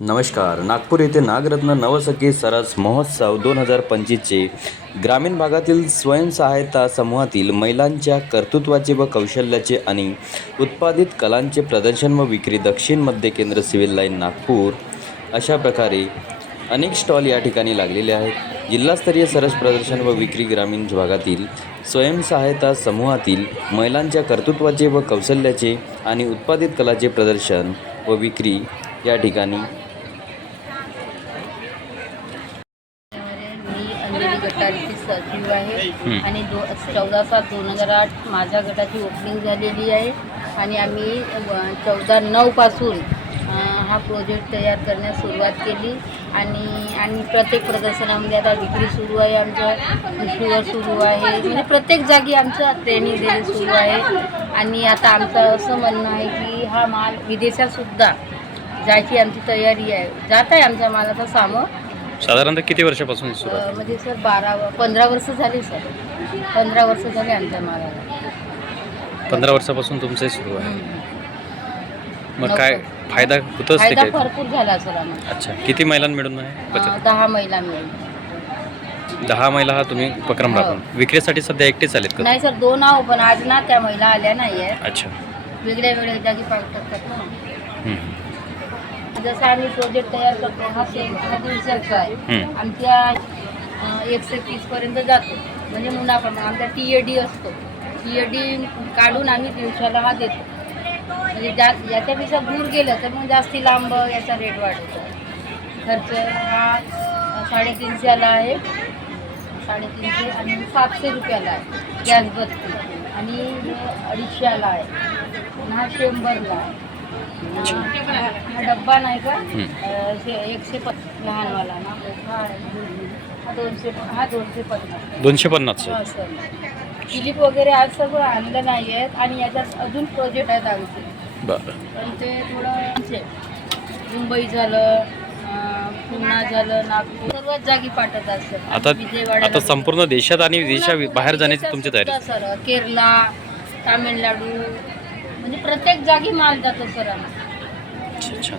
नमस्कार. नागपूर येथे नागरत्न नवसखी सरस महोत्सव दोन हजार पंचवीसचे. ग्रामीण भागातील स्वयंसहायता समूहातील महिलांच्या कर्तृत्वाचे व कौशल्याचे आणि उत्पादित कलांचे प्रदर्शन व विक्री दक्षिण मध्य केंद्र सिव्हिल लाईन नागपूर. अशा प्रकारे अनेक स्टॉल या ठिकाणी लागलेले आहेत. जिल्हास्तरीय सरस प्रदर्शन व विक्री ग्रामीण भागातील स्वयंसहायता समूहातील महिलांच्या कर्तृत्वाचे व कौशल्याचे आणि उत्पादित कलाचे प्रदर्शन व विक्री या ठिकाणी गटारीची सचिव आहे आणि दो चौदा सात दोन हजार आठ माझ्या गटाची ओपनिंग झालेली आहे. आणि आम्ही चौदा नऊपासून हा प्रोजेक्ट तयार करण्यास सुरुवात केली. आणि आणि प्रत्येक प्रदर्शनामध्ये आता विक्री सुरू आहे आमचं शिवर सुरू आहे. म्हणजे प्रत्येक जागी आमचं ट्रेनिंग देणे सुरू आहे. आणि आता आमचं असं म्हणणं आहे की हा माल विदेशातसुद्धा जायची आमची तयारी आहे. जात आहे आमचा माल आता सामोर साधारणतः किती वर्षापासून सुरू अ, म्हणजे सर बारा पंधरा वर्ष झाली सर. पंधरा वर्ष झाले आमच्या पंधरा वर्षापासून तुमचं हे सुरू आहे. मग काय फायदा होतच ते फायदा काय भरपूर झाला सर आम्हाला. अच्छा. किती महिलां मिळून आहे? अ, बचत. दहा महिला मिळून. दहा महिला हा तुम्ही उपक्रम हो. राबवून विक्रीसाठी सध्या एकटेच आलेत का? नाही सर दोन आहो पण आज ना त्या महिला आल्या नाही आहेत अच्छा. वेगळ्या वेगळ्या जागी पाठवतात ना हम्म. जसं आम्ही प्रोजेक्ट तयार करतो हा हा दिवसाचा आहे. हम्म. आमच्या अ, एकशे तीसपर्यंत जातो. म्हणजे मुनाफा आमचा टी ए डी असतो. टी ए डी काढून आम्ही दिवसाला हा देतो. म्हणजे जा याच्यापेक्षा दूर गेलं तर मग जास्ती लांब याचा रेट वाढतो. खर्च हा साडेतीनशेला आहे. साडेतीनशे आणि सातशे रुपयाला आहे. गॅस बत्ती. आणि हे अडीचशेला आहे. आणि हा शंभरला आहे. डब्बा नाही का? एकशे लहानवाला ना? दोनशे हा दोनशे पन्नास. दोनशे पन्नास. सर क्लिप वगैरे आज सगळं आणलं नाही आहेत आणि याच्यात अजून प्रोजेक्ट आहेत आमचे. पण ते थोडं मुंबई झालं पुणा झालं नागपूर. सर्वच जागी पाठवत असतात. आता संपूर्ण देशात आणि देशा बाहेर जाण्याची तुमची तयारी. सर केरला तामिळनाडू म्हणजे प्रत्येक जागी माल जातो सर अच्छा.